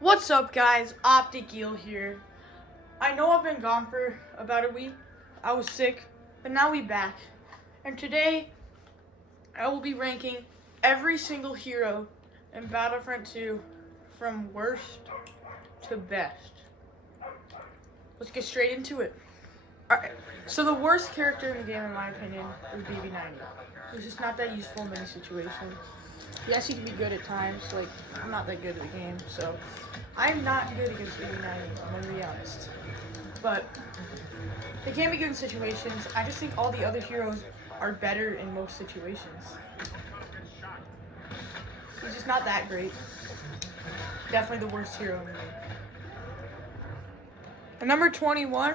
What's up, guys? Optic Eel here. I know I've been gone for about a week. I was sick, but now we back. And today, I will be ranking every single hero in Battlefront 2 from worst to best. Let's get straight into it. Alright, so the worst character in the game, in my opinion, is BB90. He's just not that useful in many situations. Yes, he can be good at times. Like, I'm not that good at the game, so I'm not good against BB90, I'm gonna be honest. But they can be good in situations. I just think all the other heroes are better in most situations. He's just not that great. Definitely the worst hero in the game. And number 21,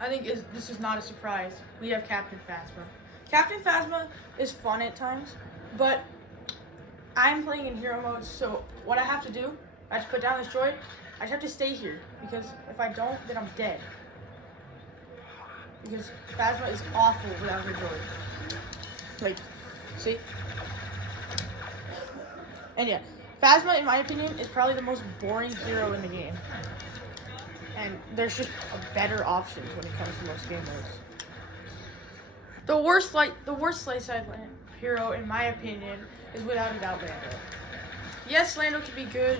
I think this is not a surprise. We have Captain Phasma. Captain Phasma is fun at times, but I'm playing in hero mode, so what I have to do, I have to put down this droid. I just have to stay here, because if I don't, then I'm dead. Because Phasma is awful without her droid. Like, see? And yeah, Phasma, in my opinion, is probably the most boring hero in the game. And there's just better options when it comes to most game modes. The worst light side hero, in my opinion, is without a doubt Lando. Yes, Lando can be good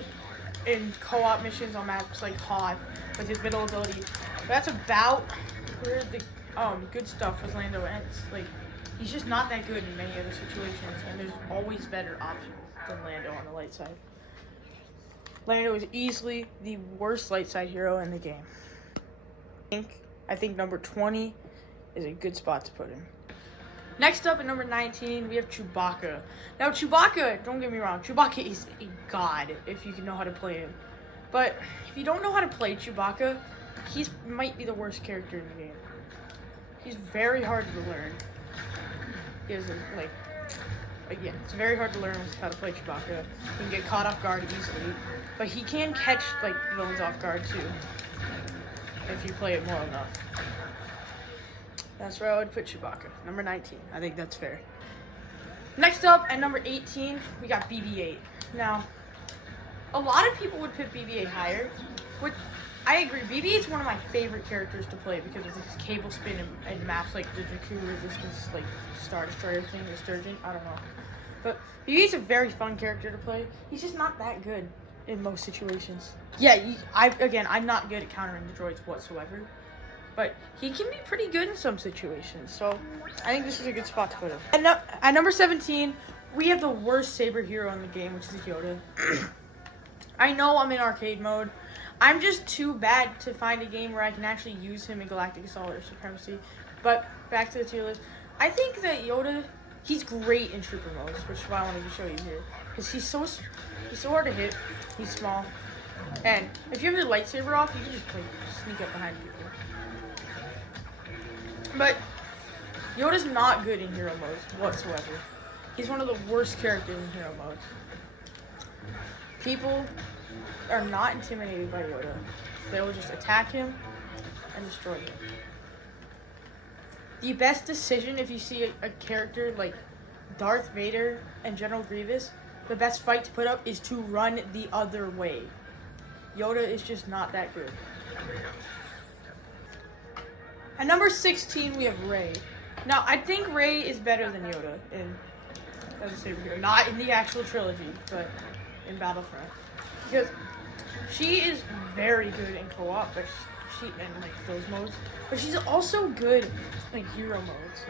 in co-op missions on maps like Hot with his middle ability, but that's about where the good stuff with Lando ends. Like, he's just not that good in many other situations, and there's always better options than Lando on the light side. Lando is easily the worst light side hero in the game. I think number 20 is a good spot to put him. Next up at number 19, we have Chewbacca. Now Chewbacca, don't get me wrong, Chewbacca is a god if you can know how to play him. But if you don't know how to play Chewbacca, he might be the worst character in the game. He's very hard to learn. He is yeah, it's very hard to learn how to play Chewbacca. He can get caught off guard easily, but he can catch villains off guard too, if you play it well enough. That's where I would put Chewbacca, number 19. I think that's fair. Next up, at number 18, we got BB-8. Now, a lot of people would put BB-8 higher, which I agree. BB-8 is one of my favorite characters to play because of his cable spin and maps like the Jakku Resistance, like Star Destroyer thing, the Sturgeon. I don't know. But BB-8's a very fun character to play. He's just not that good in most situations. Yeah, I'm not good at countering the droids whatsoever. But he can be pretty good in some situations, so I think this is a good spot to put him. And at number 17, we have the worst saber hero in the game, which is Yoda. I know I'm in arcade mode. I'm just too bad to find a game where I can actually use him in Galactic Assault or Supremacy. But back to the tier list. I think that Yoda, he's great in trooper modes, which is why I wanted to show you here. Because he's so hard to hit, he's small. And if you have your lightsaber off, you can just sneak up behind people. But Yoda's not good in hero modes whatsoever. He's one of the worst characters in hero modes. People are not intimidated by Yoda. They will just attack him and destroy him. The best decision, if you see a character like Darth Vader and General Grievous, the best fight to put up is to run the other way. Yoda is just not that good. At number 16, we have Rey. Now, I think Rey is better than Yoda as a saber hero. Not in the actual trilogy, but in Battlefront. Because she is very good in co-op, but those modes. But she's also good in hero modes.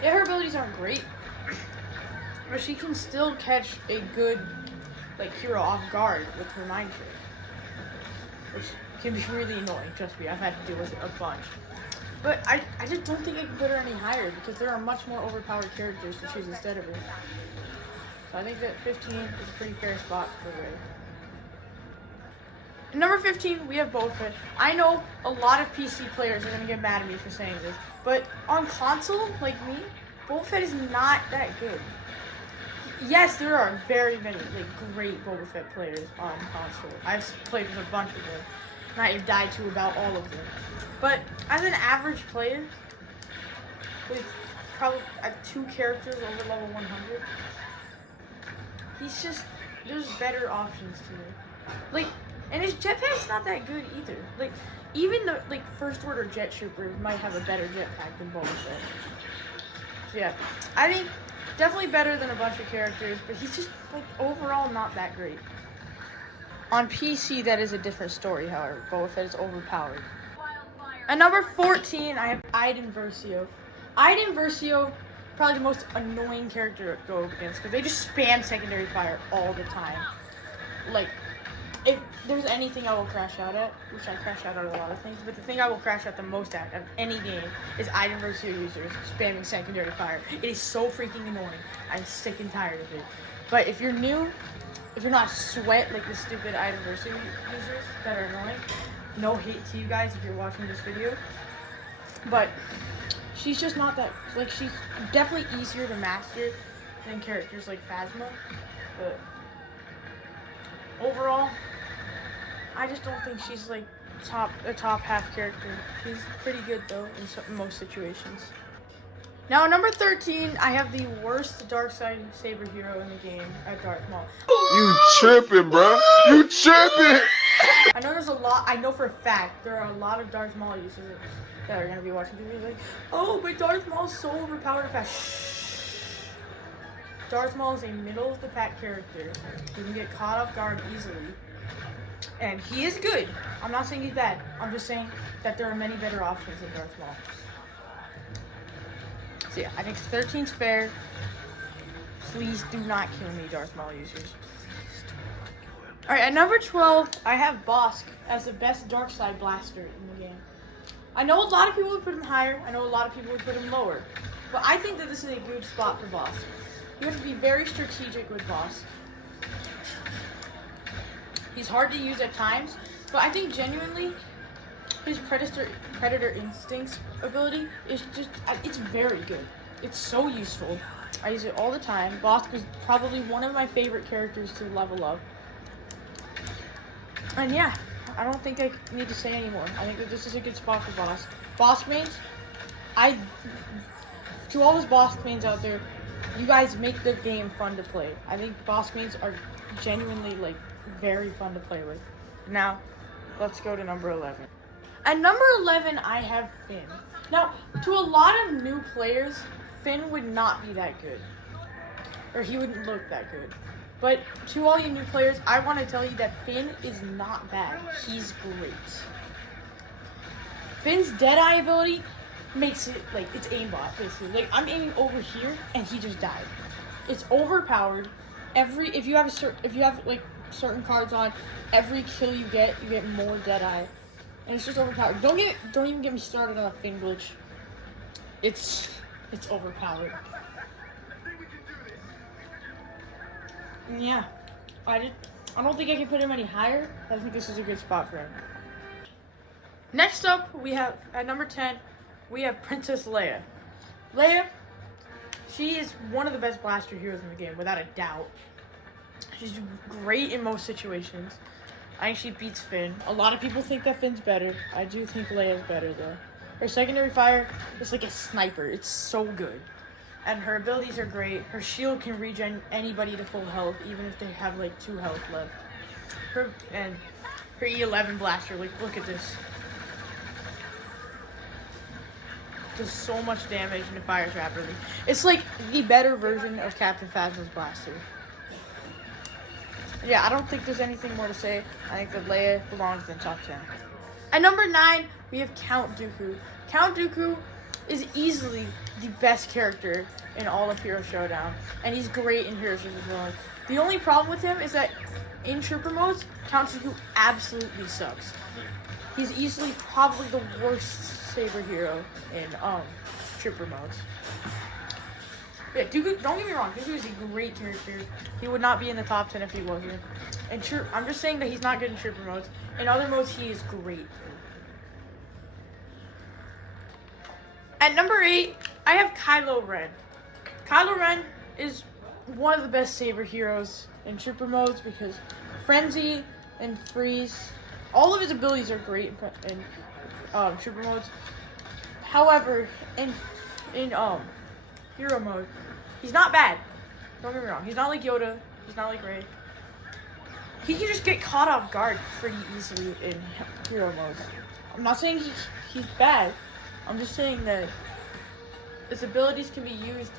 Yeah, her abilities aren't great, but she can still catch a good hero off guard with her mind trick, which can be really annoying. Trust me, I've had to deal with it a bunch. But I just don't think I can put her any higher because there are much more overpowered characters to choose instead of her. So I think that 15 is a pretty fair spot for Rey. At number 15, we have Boba Fett. I know a lot of PC players are going to get mad at me for saying this, but on console, like me, Boba Fett is not that good. Yes, there are very many great Boba Fett players on console. I've played with a bunch of them, and I have died to about all of them. But as an average player, with probably 2 characters over level 100, he's there's better options to it. Like, and his jetpack's not that good either. Like, even the first order jet trooper might have a better jetpack than Boba Fett. So yeah, I think definitely better than a bunch of characters, but he's just like overall not that great. On PC, that is a different story. However, Boba Fett is overpowered. At number 14, I have Iden Versio. Iden Versio, probably the most annoying character to go up against because they just spam secondary fire all the time. Like, if there's anything I will crash out at, which I crash out at a lot of things, but the thing I will crash out the most at of any game is Iden Versio users spamming secondary fire. It is so freaking annoying. I'm sick and tired of it. But if you're new, if you're not sweat like the stupid Iden Versio users that are annoying, no hate to you guys if you're watching this video. But she's just not that, like, she's definitely easier to master than characters like Phasma. But overall, I just don't think she's like a top half character. She's pretty good though in most situations. Now at number 13, I have the worst dark-side saber hero in the game at Darth Maul. You tripping, bro? You tripping? I know there's a lot. I know for a fact there are a lot of Darth Maul users that are gonna be watching videos like, oh, but Darth Maul's so overpowered and fast. Shh. Darth Maul is a middle of the pack character. He can get caught off guard easily. And he is good. I'm not saying he's bad. I'm just saying that there are many better options than Darth Maul. So yeah, I think 13's fair. Please do not kill me, Darth Maul users. Alright, at number 12, I have Bosk as the best dark side blaster in the game. I know a lot of people would put him higher. I know a lot of people would put him lower. But I think that this is a good spot for Bosk. You have to be very strategic with Bosk. He's hard to use at times, but I think genuinely his Predator Instincts ability is just, it's very good. It's so useful. I use it all the time. Bosk is probably one of my favorite characters to level up. And yeah, I don't think I need to say anymore. I think that this is a good spot for Bosk. Bosk mains, to all those Bosk mains out there, you guys make the game fun to play. I think Bosk mains are genuinely like very fun to play with. Now, let's go to number 11. At number 11, I have Finn. Now, to a lot of new players, Finn would not be that good. Or he wouldn't look that good. But to all you new players, I want to tell you that Finn is not bad. He's great. Finn's Deadeye ability makes it like it's aimbot, basically. Like, I'm aiming over here and he just died. It's overpowered. If you have like certain cards on, every kill you get more Deadeye. And it's just overpowered. Don't even get me started on a Finn glitch. It's overpowered. And yeah, I don't think I can put him any higher. I think this is a good spot for him. Next up, we have at number 10, we have Princess Leia. Leia, she is one of the best blaster heroes in the game, without a doubt. She's great in most situations. I think she beats Finn. A lot of people think that Finn's better. I do think Leia's better though. Her secondary fire is like a sniper. It's so good. And her abilities are great. Her shield can regen anybody to full health, even if they have like 2 health left. Her E11 blaster, like, look at this. Does so much damage and it fires rapidly. It's like the better version of Captain Phasma's blaster. Yeah, I don't think there's anything more to say. I think that Leia belongs in the top 10. At number 9, we have Count Dooku. Count Dooku is easily the best character in all of Hero Showdown, and he's great in Heroes vs. Villains. The only problem with him is that in Trooper modes, Count Dooku absolutely sucks. He's easily probably the worst saber hero in Trooper modes. Yeah, Dooku, don't get me wrong, Dooku is a great character. He would not be in the top 10 if he wasn't. And I'm just saying that he's not good in Trooper modes. In other modes, he is great. At number 8, I have Kylo Ren. Kylo Ren is one of the best saber heroes in Trooper modes because Frenzy and Freeze, all of his abilities are great in Trooper modes. However, in Hero mode, he's not bad. Don't get me wrong. He's not like Yoda. He's not like Rey. he can just get caught off guard pretty easily in hero mode. I'm not saying he's bad. I'm just saying that his abilities can be used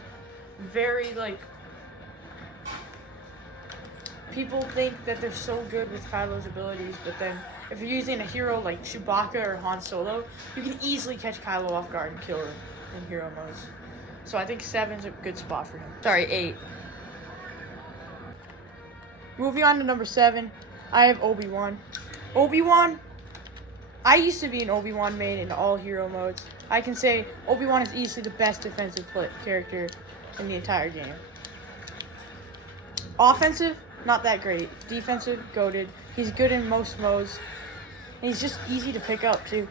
very, like, people think that they're so good with Kylo's abilities, but then if you're using a hero like Chewbacca or Han Solo, you can easily catch Kylo off guard and kill him in hero modes. So I think 7's a good spot for him. Sorry, 8. Moving on to number 7, I have Obi-Wan. Obi-Wan, I used to be an Obi-Wan main in all hero modes. I can say Obi-Wan is easily the best defensive character in the entire game. Offensive, not that great. Defensive, goated. He's good in most modes. And he's just easy to pick up, too.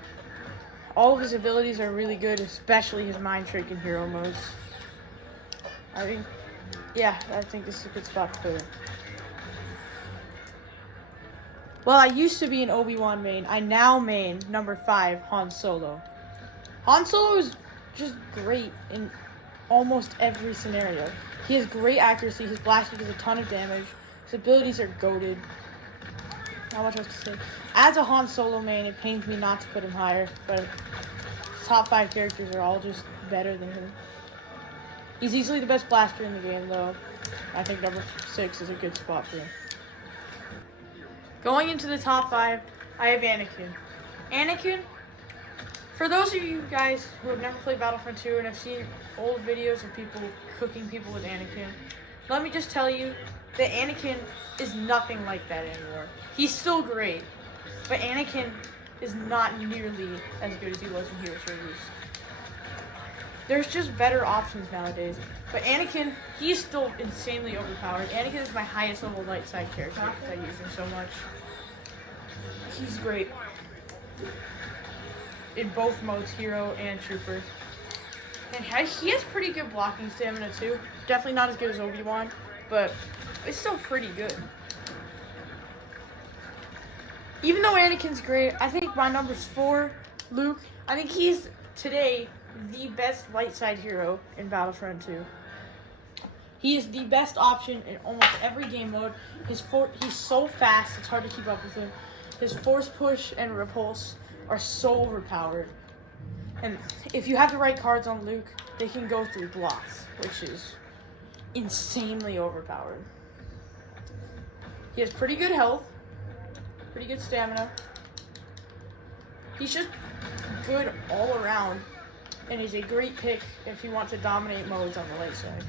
All of his abilities are really good, especially his mind trick in hero modes. I think this is a good spot to put him. Well, I used to be an Obi-Wan main. I now main number 5, Han Solo. Han Solo is just great in almost every scenario. He has great accuracy. His blaster does a ton of damage. His abilities are goated. Not much else to say. As a Han Solo main, it pains me not to put him higher, but top 5 characters are all just better than him. He's easily the best blaster in the game, though. I think number 6 is a good spot for him. Going into the top 5, I have Anakin. Anakin, for those of you guys who have never played Battlefront 2 and have seen old videos of people cooking people with Anakin, let me just tell you that Anakin is nothing like that anymore. He's still great, but Anakin is not nearly as good as he was when he was released. There's just better options nowadays. But Anakin, he's still insanely overpowered. Anakin is my highest level light side character because I use him so much. He's great in both modes, hero and trooper. And he has pretty good blocking stamina too. Definitely not as good as Obi-Wan, but it's still pretty good. Even though Anakin's great, I think my number's 4, Luke. I think he's today the best light side hero in Battlefront 2. He is the best option in almost every game mode. He's so fast, it's hard to keep up with him. His force push and repulse are so overpowered. And if you have the right cards on Luke, they can go through blocks, which is insanely overpowered. He has pretty good health, pretty good stamina. He's just good all around, and he's a great pick if you want to dominate modes on the light side.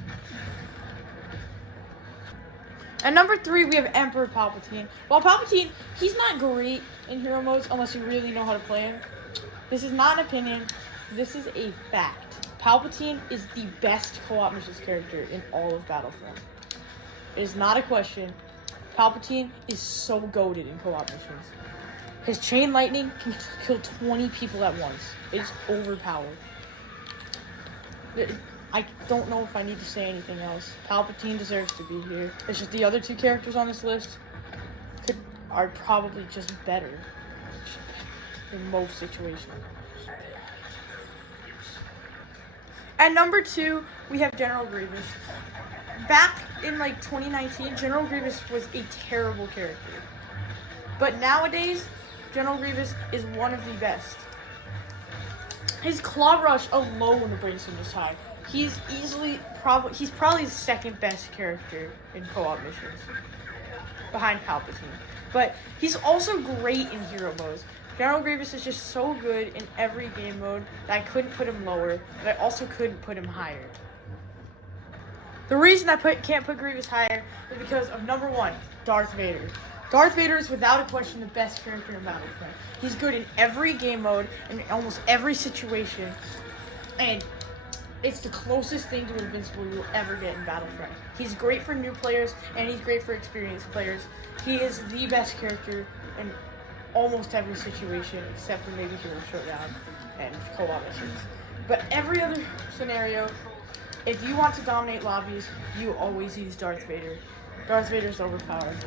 At number 3, we have Emperor Palpatine. While Palpatine, he's not great in hero modes unless you really know how to play him. This is not an opinion. This is a fact. Palpatine is the best co-op missions character in all of Battlefront. It is not a question. Palpatine is so goated in co-op missions. His chain lightning can kill 20 people at once. It is overpowered. I don't know if I need to say anything else. Palpatine deserves to be here. It's just the other 2 characters on this list are probably just better in most situations. At number 2, we have General Grievous. Back in 2019, General Grievous was a terrible character. But nowadays, General Grievous is one of the best. His claw rush alone brings him this high. He's probably the second best character in co-op missions, behind Palpatine. But he's also great in hero modes. General Grievous is just so good in every game mode that I couldn't put him lower, but I also couldn't put him higher. The reason I can't put Grievous higher is because of number 1, Darth Vader. Darth Vader is without a question the best character in Battlefront. He's good in every game mode, in almost every situation, and it's the closest thing to invincible you will ever get in Battlefront. He's great for new players, and he's great for experienced players. He is the best character in almost every situation, except for maybe Hero Showdown and co-op missions. But every other scenario, if you want to dominate lobbies, you always use Darth Vader. Darth Vader's overpowered.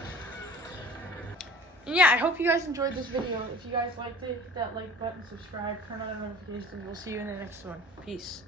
And yeah, I hope you guys enjoyed this video. If you guys liked it, hit that like button, subscribe, turn on the notifications, and we'll see you in the next one. Peace.